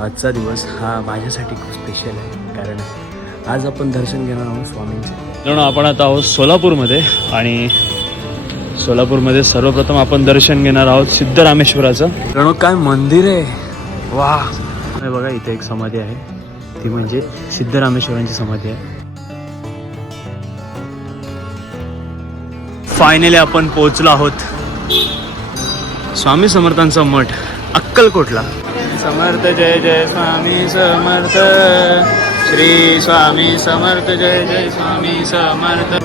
आजचा दिवस हा माझ्यासाठी खूप स्पेशल आहे. कारण आज आपण दर्शन घेणार आहोत स्वामींचे. आपण आता आहोत सोलापूरमध्ये आणि सोलापूरमध्ये सर्वप्रथम आपण दर्शन घेणार आहोत सिद्धरामेश्वराचं. मित्रांनो काय मंदिर आहे? वा. बघा इथे एक समाधी आहे. ती म्हणजे सिद्धरामेश्वरांची समाधी आहे. फायनली आपण पोहोचलो आहोत. स्वामी समर्थांचा मठ अक्कलकोटला. समर्थ जय जय स्वामी समर्थ. श्री स्वामी समर्थ जय जय स्वामी समर्थ.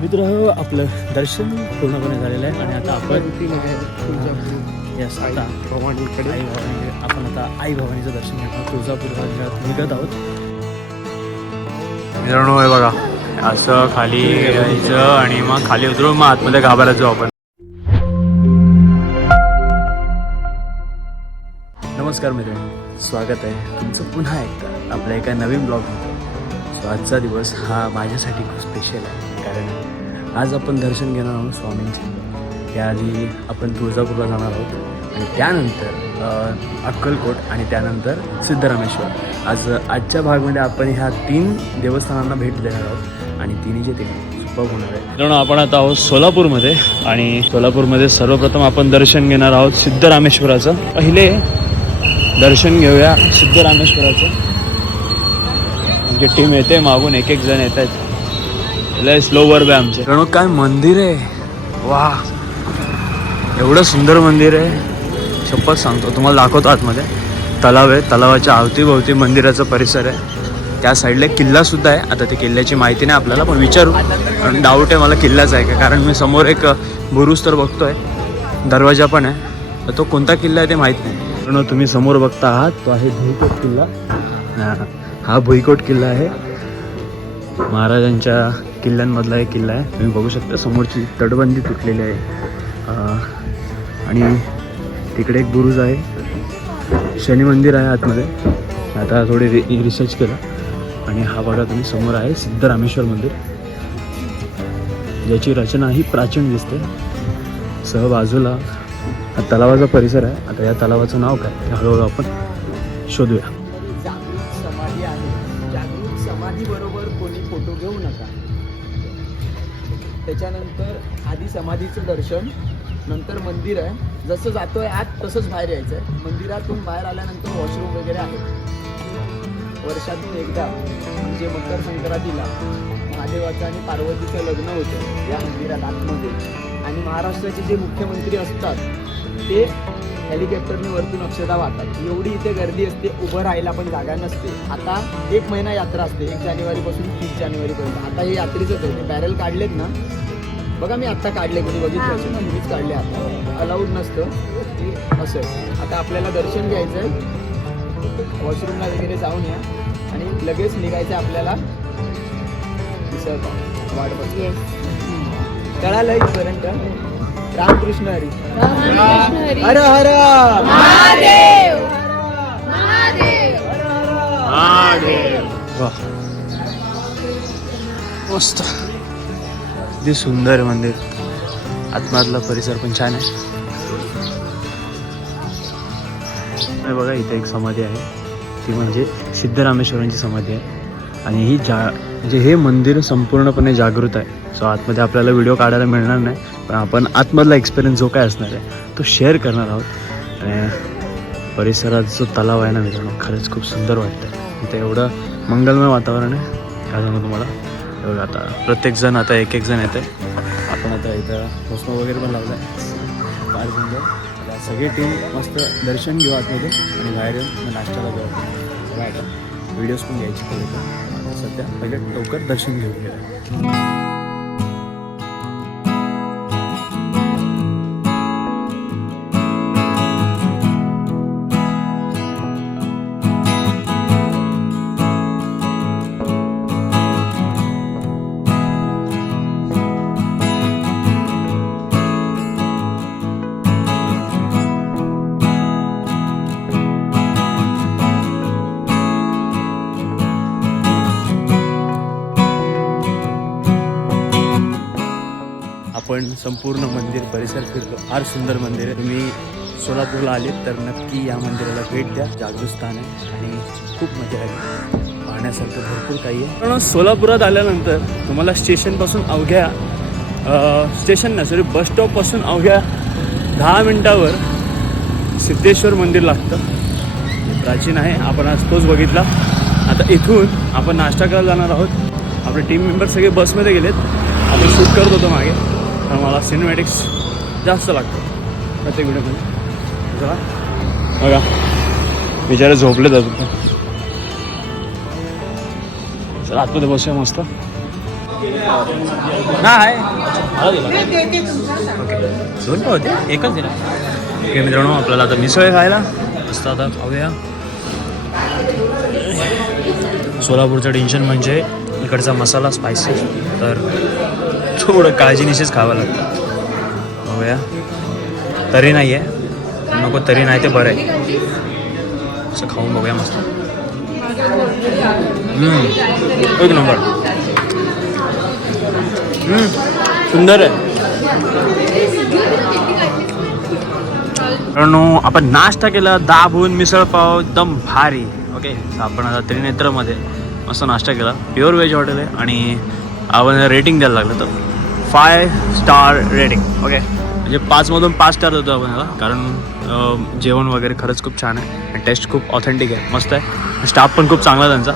मित्र आपलं दर्शन पूर्णपणे झालेलं आहे आणि आता आपण Yes, आता आई भवानी आपण आता आई भवानीचं दर्शन घेणार. तुळजापूर निघत आहोत. मित्रांनो हे बघा. असं खाली यायचं आणि मग खाली उतरून मग आतमध्ये घाबरायचो आपण. नमस्कार मित्रांनो स्वागत आहे तुमचं पुन्हा एकदा आपल्या एका नवीन ब्लॉगमध्ये. सो आजचा दिवस हा माझ्यासाठी खूप स्पेशल आहे कारण आज आपण दर्शन घेणार आहोत स्वामींचे. त्याआधी आपण तुळजापूरला जाणार आहोत आणि त्यानंतर अक्कलकोट आणि त्यानंतर सिद्धरामेश्वर. आज आजच्या भागमध्ये आपण ह्या तीन देवस्थानांना भेट देणार आहोत. आणि तिन्हीचे तिन्ही सुपर होणार आहे मित्रांनो आपण आता आहोत सोलापूरमध्ये आणि सोलापूरमध्ये सर्वप्रथम आपण दर्शन घेणार आहोत सिद्धरामेश्वराचं. पहिले दर्शन घेऊया सिद्धरामेश्वराचं. आमची टीम येते मागून एक एक जण येत आहेत. लय स्लो वर्ब आहे आमचे. मित्रांनो काय मंदिर आहे? वा एवढं सुंदर मंदिर आहे. शपथ सांगतो तुम्हाला दाखवतो आतमध्ये. तलाव आहे. तलावाच्या अवतीभोवती मंदिराचा परिसर आहे. त्या साईडला एक किल्ला सुद्धा आहे. आता ते किल्ल्याची माहिती नाही आपल्याला पण विचारू. कारण डाऊट आहे मला किल्लाच आहे का? कारण मी समोर एक बुरुज तर बघतोय. दरवाजा पण आहे. तर तो कोणता किल्ला आहे ते माहीत नाही. पण तुम्ही समोर बघता आहात तो आहे भुईकोट किल्ला. हा, भुईकोट किल्ला आहे. महाराजांच्या किल्ल्यांमधला एक किल्ला आहे. तुम्ही बघू शकता समोरची तटबंदी तुटलेली आहे. आणि तिकडे एक बुरुज आहे. शनी मंदिर आहे आतमध्ये. आता थोडी रि रिसर्च केलं आणि हा बघा तुम्ही समोर आहे सिद्धरामेश्वर मंदिर. ज्याची रचना ही प्राचीन दिसते. सह बाजूला हा तलावाचा परिसर आहे. आता या तलावाचं नाव काय? ते हळूहळू आपण शोधूया. जागृत समाधी आहे. जागृत समाधी बरोबर कोणी फोटो घेऊ नका. त्याच्यानंतर आधी समाधीचं दर्शन नंतर मंदिर आहे. जसं जातोय आत तसंच बाहेर यायचं आहे मंदिरातून बाहेर आल्यानंतर वॉशरूम वगैरे आहे. वर्षातून एकदा म्हणजे मकर संक्रांतीला महादेवाचं आणि पार्वतीचं लग्न होतं या मंदिरात आतमध्ये. आणि महाराष्ट्राचे जे मुख्यमंत्री असतात ते हेलिकॉप्टरने वरतून अक्षता वाहतात. एवढी इथे गर्दी असते उभं राहायला पण जागा नसते. आता एक महिना यात्रा असते एक जानेवारीपासून तीस जानेवारीपर्यंत. आता हे यात्रेचंच आहे ते बॅरल काढलेत ना? बघा मी आत्ता काढले कोणी बघितलं असेल ना मीच काढले आता. अलाउड नसतं. की असं. आता आपल्याला दर्शन घ्यायचं आहे वॉशरूमला वगैरे जाऊन या. आणि लगेच निघायचं आहे आपल्याला विसरतो वाट बघतो कळालं इथपर्यंत रामकृष्ण हरी. हर हर. मस्त. किती सुंदर मंदिर. आतमधला परिसर पण छान आहे. हे बघा इथे एक समाधी आहे. ती म्हणजे सिद्धरामेश्वरांची समाधी आहे. आणि ही जा म्हणजे हे मंदिर संपूर्णपणे जागृत आहे. सो आतमध्ये आपल्याला व्हिडिओ काढायला मिळणार नाही पण आपण आतमधला एक्सपिरियन्स जो काय असणार आहे तो शेअर करणार आहोत. आणि परिसरात जो तलाव आहे ना मित्रांनो खरंच खूप सुंदर वाटतं इथे एवढं मंगलमय वातावरण आहे. काय सांगू तुम्हाला? बघा आता प्रत्येकजण आता एक एक जण येते आपण आता इथं भस्म वगैरे पण लावलं आहे फार सुंदर सगळी टीम मस्त दर्शन घेऊ आतमध्ये आणि बाहेर येऊन नाश्त्याला जाऊ. व्हिडिओज पण घ्यायचे सध्या पहिले लवकर दर्शन घेऊ आपण संपूर्ण मंदिर परिसर फिरलो फार सुंदर मंदिर आहे. तुम्ही सोलापूरला आले तर नक्की या मंदिराला भेट द्या. जागृत स्थान आहे आणि खूप मजा आहे. पाहण्यासारखं भरपूर काही आहे. पण सोलापुरात आल्यानंतर तुम्हाला स्टेशनपासून अवघ्या स्टेशन ना सॉरी बस स्टॉपपासून अवघ्या दहा मिनटावर सिद्धेश्वर मंदिर लागतं. प्राचीन आहे. आपण आज तोच बघितला. आता इथून आपण नाश्ता करायला जाणार आहोत. आपले टीम मेंबर सगळे बसमध्ये गेलेत. आपण शूट करत होतो मागे. कारण मला सिनेमॅटिक्स जास्त लागतं प्रत्येक व्हिडिओमध्ये चला. बघा. बिचारे झोपले जातो चला आतमध्ये बसूया मस्त. नाही दोन होते. एकच दिला ओके मित्रांनो आपल्याला आता मिसळ खायला. मस्त आता खाऊया. सोलापूरचं टेन्शन म्हणजे इकडचा मसाला स्पायसी तर थोडं काळजीनिशीच खावं लागतं. बघूया. तरी नाही आहे नको तरी नाही ते बरं आहे असं खाऊन बघूया मस्त. एक नंबर. सुंदर आहे. मित्रांनो आपण नाश्ता केला. दाबून मिसळ पाव एकदम भारी. ओके आपण आता त्रिनेत्रमध्ये मस्त नाश्ता केला. प्युअर व्हेज हॉटेल आहे आणि आपण रेटिंग द्यायला लागलं तर. फाय स्टार रेटिंग ओके म्हणजे पाचमधून पाच स्टार देतो आपण ह्याला कारण जेवण वगैरे खरंच खूप छान आहे आणि टेस्ट खूप ऑथेंटिक आहे. मस्त आहे. स्टाफ पण खूप चांगला त्यांचा.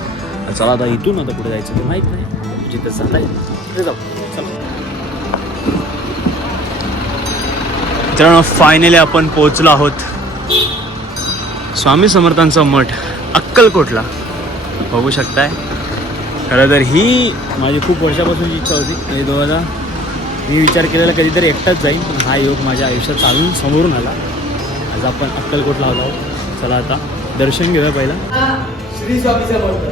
चला आता इथून आता कुठे जायचं. ते माहीत नाही. जिथे जाता येईल तिथे जाऊ. चला. मित्रांनो फायनली आपण पोहोचलो आहोत. स्वामी समर्थांचा मठ अक्कलकोटला. बघू शकताय. खरं तर ही माझी खूप वर्षापासूनची इच्छा होती. आणि दोन हजार मी विचार केलेला कधीतरी एकटाच जाईन पण हा योग माझ्या आयुष्यात चालून समोरून आला. आज आपण अक्कलकोटला आलो आहोत. चला आता दर्शन घेऊया पहिला. श्री स्वामी समर्थ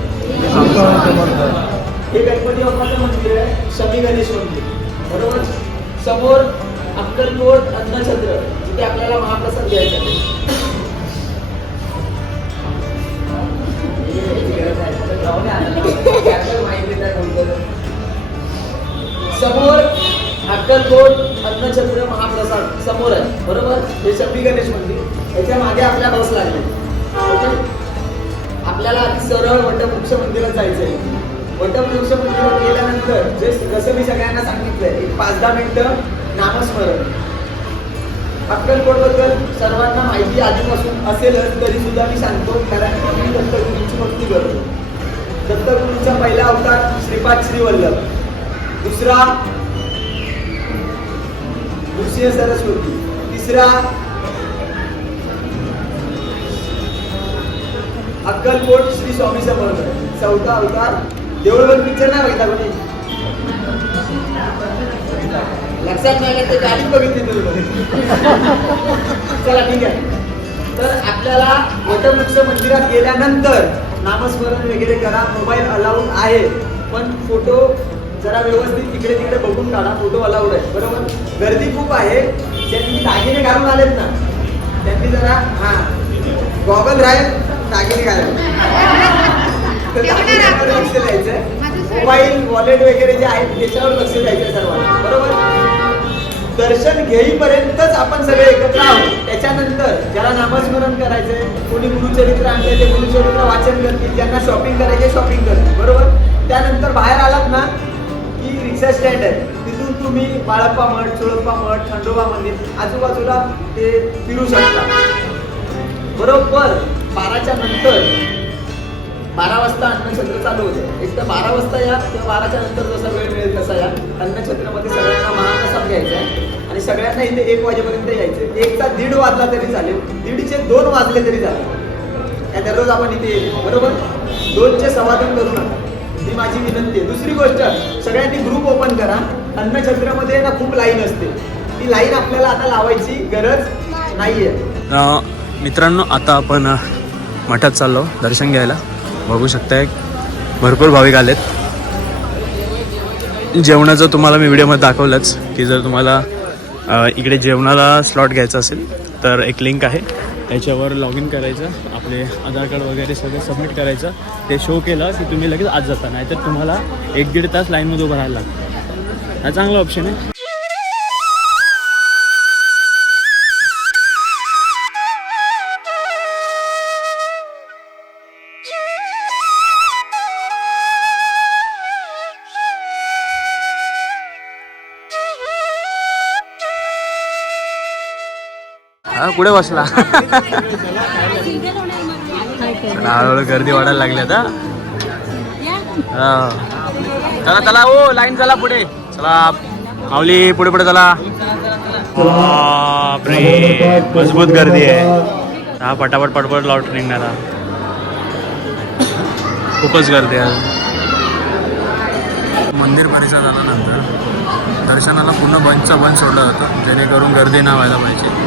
हे गणपती बाप्पाचं मंदिर आहे शमी गणेश मंदिर. बरोबर? समोर अक्कलकोट अन्नछत्र जिथे आपल्याला महाप्रसाद घ्यायचा समोर आहे. बरोबर? हे शमी गणेश मंदिर. याच्या मागे आपल्या बस लागली. आपल्याला आधी सरळ वटवृक्ष मंदिरात जायचंय. वटवृक्ष मंदिरात गेल्यानंतर जे जसं मी सगळ्यांना सांगितलंय एक पाच दहा मिनिटं नामस्मरण. अक्कलकोटबद्दल सर्वांना माहिती आधीपासून असेलच तरी सुद्धा मी सांगतो कारण मी दत्तगुरूंची भक्ती करतो. दत्तगुरूंचा पहिला अवतार श्रीपाद श्रीवल्लभ. दुसरा नृसिंह सरस्वती तिसरा अक्कलकोट श्री स्वामी समर्थ. चौथा अवतार देऊळवर पिक्चर नाही बघितला कोणी? लक्षात नाही ते गाडी बघितली तुम्ही चला ठीक आहे. तर आपल्याला वटवृक्ष मंदिरात गेल्यानंतर नामस्मरण वगैरे करा. मोबाईल अलाउड आहे. पण फोटो जरा व्यवस्थित तिकडे तिकडे बघून काढा फोटो अलाउड आहे. बरोबर? गर्दी खूप आहे. ज्यांनी दागिने घालून आलेत ना? त्यांनी जरा हा. गॉगल राहील दागिने घालायला लक्ष द्यायचं मोबाईल वॉलेट वगैरे जे आहेत त्याच्यावर लक्ष द्यायचं सर्वांना. बरोबर? दर्शन घेईपर्यंतच आपण सगळे एकत्र आहोत. त्याच्यानंतर ज्याला नामस्मरण करायचंय कोणी गुरुचरित्र आणलंय ते गुरुचरित्र वाचन करतील. ज्यांना शॉपिंग करायचे शॉपिंग करतील. बरोबर? त्यानंतर बाहेर आलात ना ही रिक्षा स्टँड आहे तिथून तुम्ही बाळप्पा मठ चोळप्पा मठ खंडोबा मंदिर आजूबाजूला ते फिरू शकता. बरोबर बाराच्या नंतर बारा वाजता अन्नछत्र चालू होते. एक तर बारा वाजता या किंवा बाराच्या नंतर जसा वेळ मिळेल तसा या. अन्नछत्रमध्ये सगळ्यांना महाप्रसाद घ्यायचा आहे. आणि सगळ्यांना इथे एक वाजेपर्यंत यायचं एकचा दीड वाजला तरी चालेल. दीडचे दोन वाजले तरी चालेल. या दररोज आपण इथे येतो. बरोबर? दोनचे सव्वा दोन करू नका. ही माझी विनंती आहे. दुसरी गोष्ट सगळ्यांनी ग्रुप ओपन करा. अन्नछत्रामध्ये ना खूप लाईन असते. ती लाईन आपल्याला आता लावायची गरज नाहीये. मित्रांनो आता आपण मठात चाललो. दर्शन घ्यायला. बघू शकताय भरपूर भाविक आलेत. जेवणाचं तुम्हाला मी व्हिडिओमध्ये दाखवलंच की जर तुम्हाला इकडे जेवणाला स्लॉट घ्यायचा असेल तर एक लिंक आहे. त्याच्यावर लॉग इन करायचं आपले आधार कार्ड वगैरे सगळं सबमिट करायचं. ते शो केलं की तुम्ही लगेच आज जाता. नाहीतर तुम्हाला एक दीड तास लाईनमध्ये उभं राहायला लागतं. हा चांगला ऑप्शन आहे. पुढे बसला. हळूहळू गर्दी वाढायला लागली आता. चला चला ओ लाईन चला पुढे. चला माऊली पुढे पुढे चला. बापरे मजबूत गर्दी आहे. हा पटापट पटपट लॉट निघणारा. खूपच गर्दी आहे. मंदिर परिसर झाल्यानंतर दर्शनाला पूर्ण बंचचा बंद सोडलं जातं. जेणेकरून गर्दी ना व्हायला पाहिजे.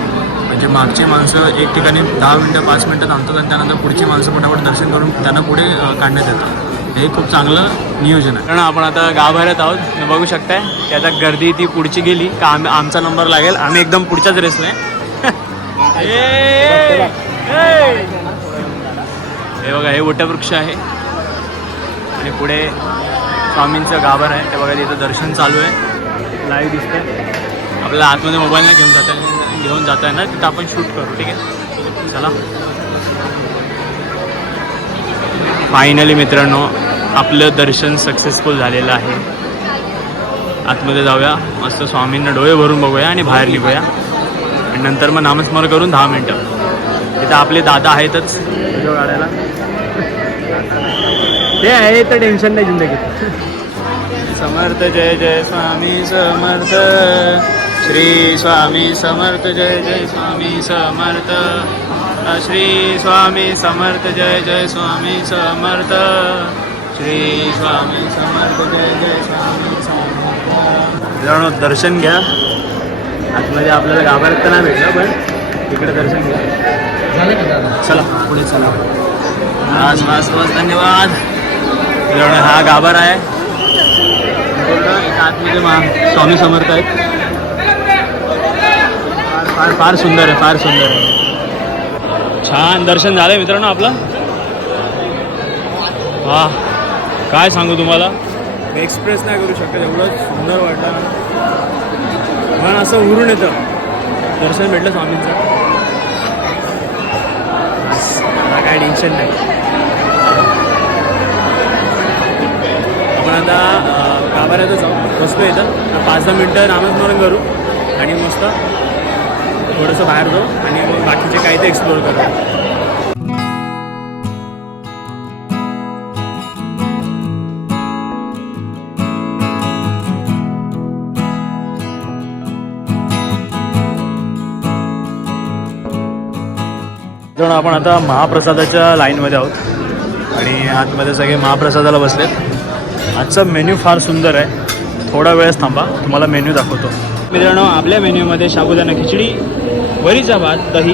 म्हणजे मागची माणसं एक ठिकाणी दहा मिनटं पाच मिनटं थांबतात आणि त्यानंतर पुढची माणसं पटापट दर्शन करून त्यांना पुढे काढण्यात येतं हे खूप चांगलं नियोजन आहे. कारण आपण आता गाभाऱ्यात आहोत. बघू शकताय की आता गर्दी ती पुढची गेली का आम आमचा नंबर लागेल. आम्ही एकदम पुढच्याच रेसला आहे हे बघा हे वटवृक्ष आहे. आणि पुढे स्वामींचं गाभार आहे. ते बघा तिथं दर्शन चालू आहे. लाईव्ह दिसतंय. आपल्याला आतमध्ये मोबाईल नाही घेऊन जाता घेऊन जाता येणार तिथं आपण शूट करू. ठीक आहे? चला. फायनली मित्रांनो आपलं दर्शन सक्सेसफुल झालेलं आहे. आतमध्ये जाऊया. मस्त स्वामींना डोळे भरून बघूया आणि बाहेर निघूया. आणि नंतर मग नामस्मरण करून दहा मिनटं. तिथं आपले दादा आहेतच. व्हिडिओ काढायला. ते आहे तर टेन्शन नाही जिंदगीत. समर्थ जय जय स्वामी समर्थ. श्री स्वामी समर्थ जय जय स्वामी समर्थ। श्री स्वामी समर्थ जय जय स्वामी समर्थ। श्री स्वामी समर्थ जय जय स्वामी समर्थ। दर्शन घ्या. आतमध्ये आपल्याला गाभाऱ्यात तर नाही भेटलं पण इकडे दर्शन घ्या. चला पुढे चला. बस बस बस धन्यवाद. हा गाभार आहे. आतमध्ये मा स्वामी समर्थ आहेत. फार फार सुंदर आहे फार सुंदर आहे. छान दर्शन झालंय मित्रांनो आपलं. हा काय सांगू तुम्हाला? मी एक्सप्रेस नाही करू शकत एवढं सुंदर वाटलं. मन असं उरून येतं. दर्शन भेटलं स्वामींचं. काय टेन्शन नाही. आपण आता गाभाऱ्यातच जाऊ बसतो इथं. पाच दहा मिनटं नामस्मरण करू. आणि मस्त थोडंसं बाहेर जाऊ आणि मग बाकीचे काही ते एक्सप्लोर करू. आपण आता महाप्रसादाच्या लाईनमध्ये आहोत आणि आतमध्ये सगळे महाप्रसादाला बसलेत. आजचा मेन्यू फार सुंदर आहे. थोडा वेळच थांबा तुम्हाला मेन्यू दाखवतो. मित्रांनो आपल्या मेन्यूमध्ये साबुदाणा खिचडी वरीचा भात दही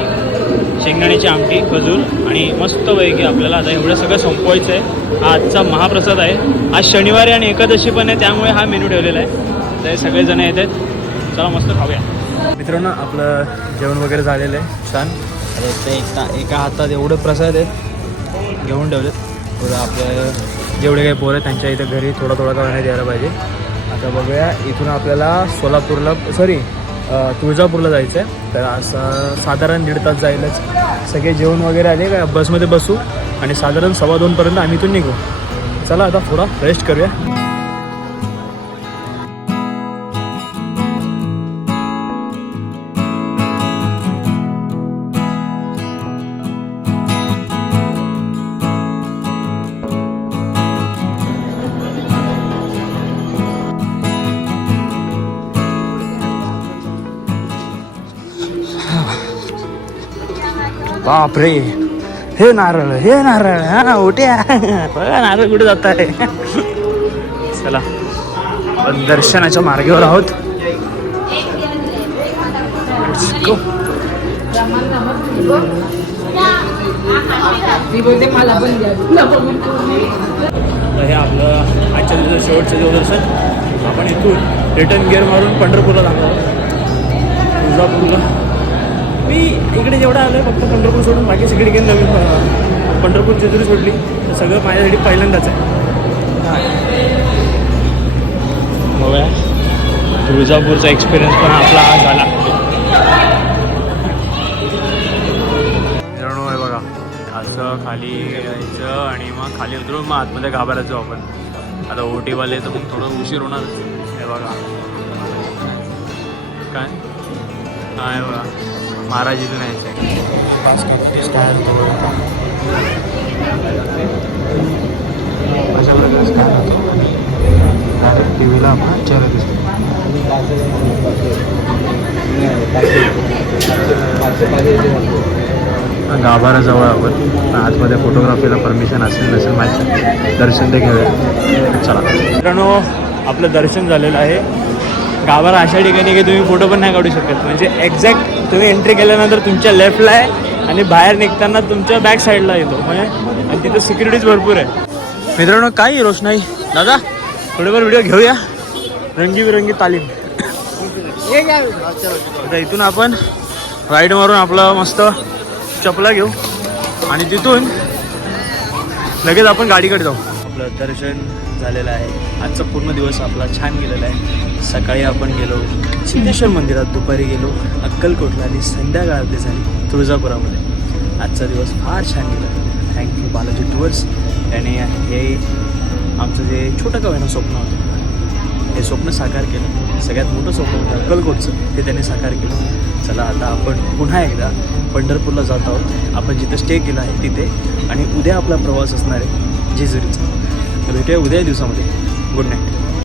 शेंगदाण्याची आमटी खजूर आणि मस्त मस्तपैकी आपल्याला आता एवढं सगळं संपवायचं आहे हा आजचा महाप्रसाद आहे. आज शनिवारी आणि एकादशी पण आहे त्यामुळे हा मेनू ठेवलेला आहे. तर सगळेजण येत आहेत. चला मस्त खाऊया. मित्रांनो आपलं जेवण वगैरे झालेलं आहे. छान. अरे ते एका एका हातात एवढं प्रसाद आहेत. घेऊन ठेवलेत. थोडं आपलं जेवढे काही पोरं आहेत त्यांच्या इथं घरी थोडा थोडा का द्यायला पाहिजे. आता बघूया इथून आपल्याला सोलापूरला सॉरी तुळजापूरला जायचं आहे तर असं साधारण दीड तास जाईलच. सगळे जेवण वगैरे आले का? बसमध्ये बसू आणि साधारण सव्वा दोनपर्यंत आम्ही इथून निघू. चला आता थोडा रेस्ट करूया. बापरे. हे नारळ हे नारळ. हा उठ्या. बघा नारळ कुठे जात आहे चला दर्शनाच्या मार्गावर आहोत. हे आपलं आजच्या दिवसाचं शेवटचं देवदर्शन आपण इथून रिटर्न गिअर मारून पंढरपूरला जाणार आहोत. तुळजापूरला. मी इकडे जेवढं आलं फक्त पंढरपूर सोडून बाकी सगळी काही नवीन पंढरपूर जेजुरी सोडली. तर सगळं माझ्यासाठी पहिल्यांदाच आहे. बघूया. तुळजापूरचा एक्सपिरियन्स पण आपला आज झाला. आहे बघा. असं खाली यायचं आणि मग खाली उतरून मग आतमध्ये घाबरायचं जाऊ आपण. आता ओटीवाले तर मग थोडं उशीर होणारच. हे बघा. काय? काय बघा. महाराज इथून यायचे. अशा प्रकारे स्कॅन होतो डायरेक्ट टी व्हीला आपला चेहरा दिसतो गाभाराजवळ आपण आतमध्ये फोटोग्राफीला परमिशन असेल नसेल माहीत. नाही. दर्शन ते घेऊया. चला. मित्रांनो आपलं दर्शन झालेलं आहे. गाभारा अशा ठिकाणी की तुम्ही फोटो पण नाही काढू शकत. म्हणजे एक्झॅक्ट तुम्ही एंट्री केल्यानंतर तुमच्या लेफ्टला आहे आणि बाहेर निघताना तुमच्या बॅक साईडला येतो. म्हणजे आणि तिथं सिक्युरिटीज भरपूर आहे. मित्रांनो काय रोषणाई दादा थोडेफार व्हिडिओ घेऊया. रंगीबिरंगी तालीम. आता इथून आपण राईड मारून आपलं मस्त चपला घेऊ. आणि तिथून लगेच आपण गाडीकडे जाऊ. आपलं दर्शन झालेलं आहे. आजचा पूर्ण दिवस आपला छान गेलेला आहे. सकाळी आपण गेलो सिद्धेश्वर मंदिरात दुपारी गेलो अक्कलकोटला आणि संध्याकाळ झाली तुळजापुरामध्ये. आजचा दिवस फार छान गेला. थँक्यू बालाजी टूर्स त्याने हे आमचं जे छोटं का होईना स्वप्न होतं. हे स्वप्न साकार केलं. सगळ्यात मोठं स्वप्न होतं अक्कलकोटचं ते त्याने साकार केलं. चला आता आपण पुन्हा एकदा पंढरपूरला जात आहोत. आपण जिथं स्टे केला आहे तिथे. आणि उद्या आपला प्रवास असणार आहे जेजुरीचा. तर भेटूया उद्या दिवसामध्ये. Good night